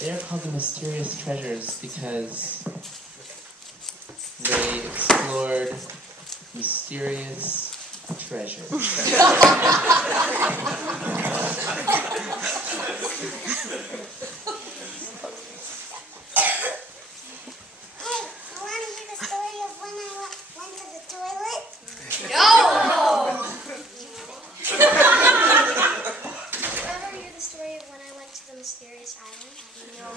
They are called the mysterious treasures because they explored mysterious treasures. Mysterious island? No.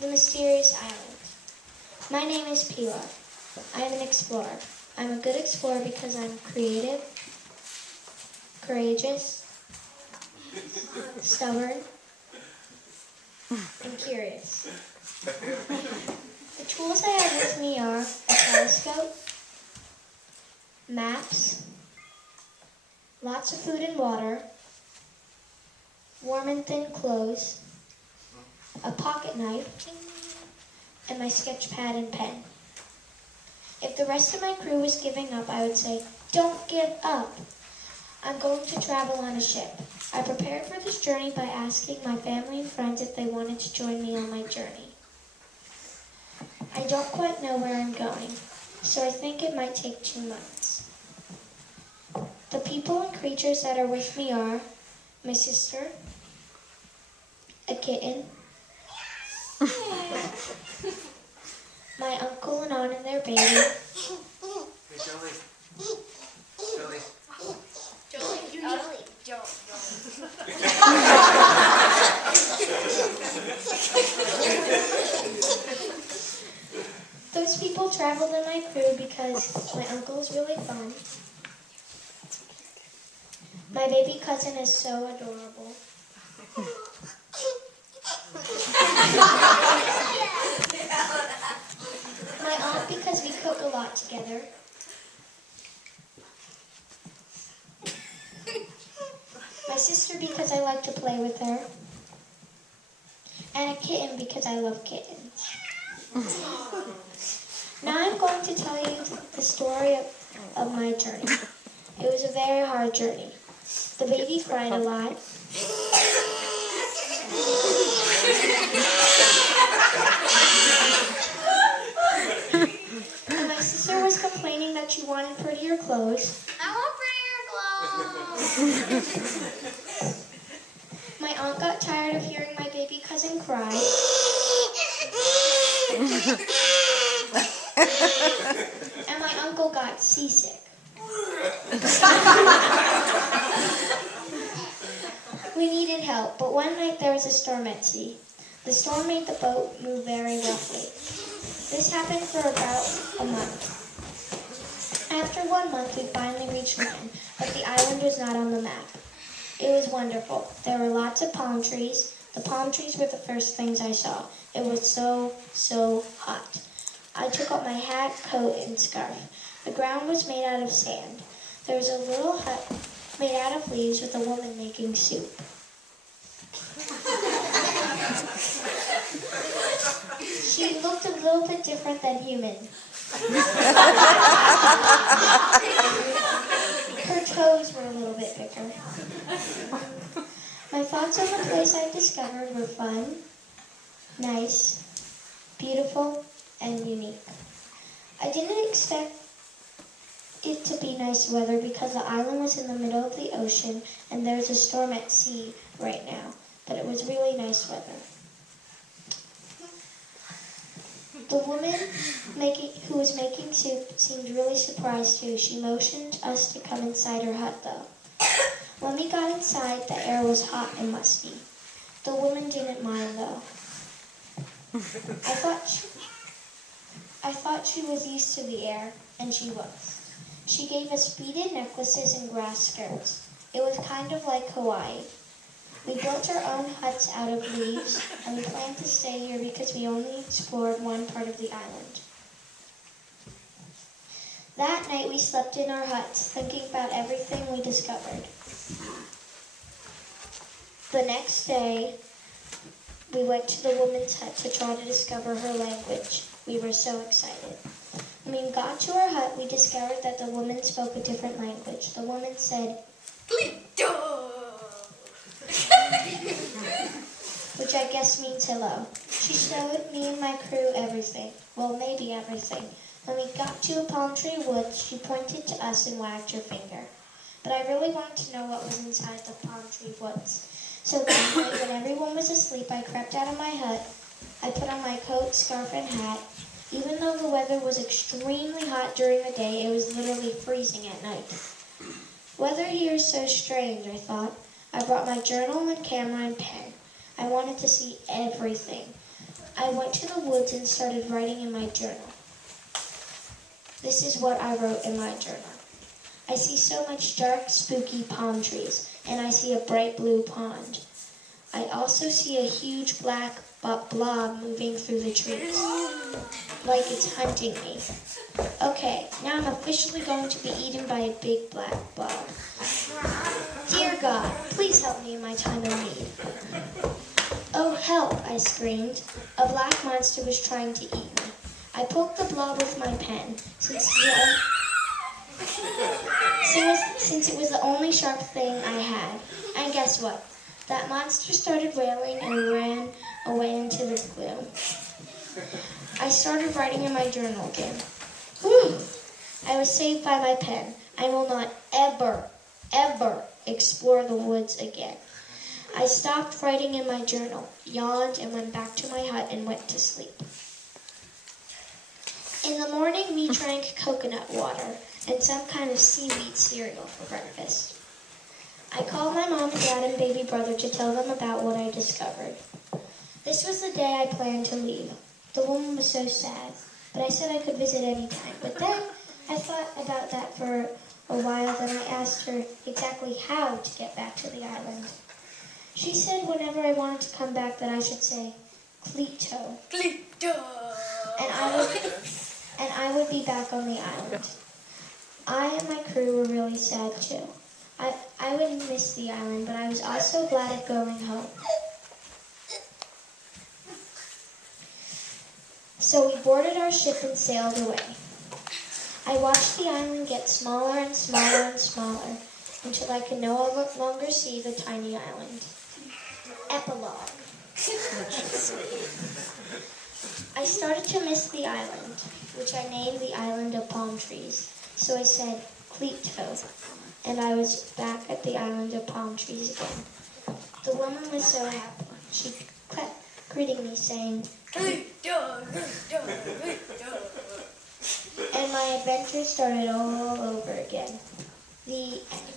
The Mysterious Island. My name is Pilar. I am an explorer. I'm a good explorer because I'm creative, courageous, stubborn, and curious. The tools I have with me are a telescope, maps, lots of food and water, warm and thin clothes, a pocket knife, and my sketch pad and pen. If the rest of my crew was giving up, I would say, "Don't give up. I'm going to travel on a ship." I prepared for this journey by asking my family and friends if they wanted to join me on my journey. I don't quite know where I'm going, so I think it might take 2 months. The people and creatures that are with me are my sister, a kitten, my uncle and aunt and their baby, Hey, Joey. Those people traveled in my crew because my uncle is really fun. My baby cousin is so adorable. My aunt because we cook a lot together. My sister because I like to play with her. And a kitten because I love kittens. Now I'm going to tell you the story of my journey. It was a very hard journey. The baby cried a lot. And my sister was complaining that she wanted prettier clothes. I want prettier clothes. My aunt got tired of hearing my baby cousin cry. And my uncle got seasick. We needed help, but one night there was a storm at sea. The storm made the boat move very roughly. This happened for about a month. After 1 month, we finally reached land, but the island was not on the map. It was wonderful. There were lots of palm trees. The palm trees were the first things I saw. It was so hot. I took off my hat, coat, and scarf. The ground was made out of sand. There was a little hut made out of leaves with a woman making soup. She looked a little bit different than human. Her toes were a little bit bigger. My thoughts on the place I discovered were fun, nice, beautiful, and unique. I didn't expect it to be nice weather because the island was in the middle of the ocean and there's a storm at sea right now, but it was really nice weather. The woman who was making soup seemed really surprised too. She motioned us to come inside her hut though. When we got inside, the air was hot and musty. The woman didn't mind though. I thought she was used to the air, and she was. She gave us beaded necklaces and grass skirts. It was kind of like Hawaii. We built our own huts out of leaves, and we planned to stay here because we only explored one part of the island. That night we slept in our huts, thinking about everything we discovered. The next day, We went to the woman's hut to try to discover her language. We were so excited. When we got to our hut, we discovered that the woman spoke a different language. The woman said, which I guess means hello. She showed me and my crew everything. Well, maybe everything. When we got to a palm tree woods, she pointed to us and wagged her finger. But I really wanted to know what was inside the palm tree woods. So that night, when everyone was asleep, I crept out of my hut. I put on my coat, scarf, and hat. Even though the weather was extremely hot during the day, it was literally freezing at night. Weather here is so strange, I thought. I brought my journal and camera and pen. I wanted to see everything. I went to the woods and started writing in my journal. This is what I wrote in my journal. I see so much dark, spooky palm trees, and I see a bright blue pond. I also see a huge black blob moving through the trees, like it's hunting me. Okay, now I'm officially going to be eaten by a big black blob. Dear God, please help me in my time of need. Oh, help, I screamed. A black monster was trying to eat me. I poked the blob with my pen, since it was the only sharp thing I had. And guess what? That monster started wailing and ran away into the gloom. I started writing in my journal again. Whew! I was saved by my pen. I will not ever, ever explore the woods again. I stopped writing in my journal, yawned, and went back to my hut and went to sleep. In the morning, we drank coconut water and some kind of seaweed cereal for breakfast. I called my mom and dad and baby brother to tell them about what I discovered. This was the day I planned to leave. The woman was so sad, but I said I could visit any time. But then I thought about that for a while, then I asked her exactly how to get back to the island. She said whenever I wanted to come back that I should say, Cleto. Cleto. And I would be back on the island. I and my crew were really sad too. I would miss the island, but I was also glad of going home. So we boarded our ship and sailed away. I watched the island get smaller and smaller and smaller until I could no longer see the tiny island. Epilogue. I started to miss the island, which I named the island of palm trees. So I said, Cleto, and I was back at the island of palm trees again. The woman was so happy. She kept greeting me, saying, Cleto, Cleto, Cleto. And my adventure started all over again. The end.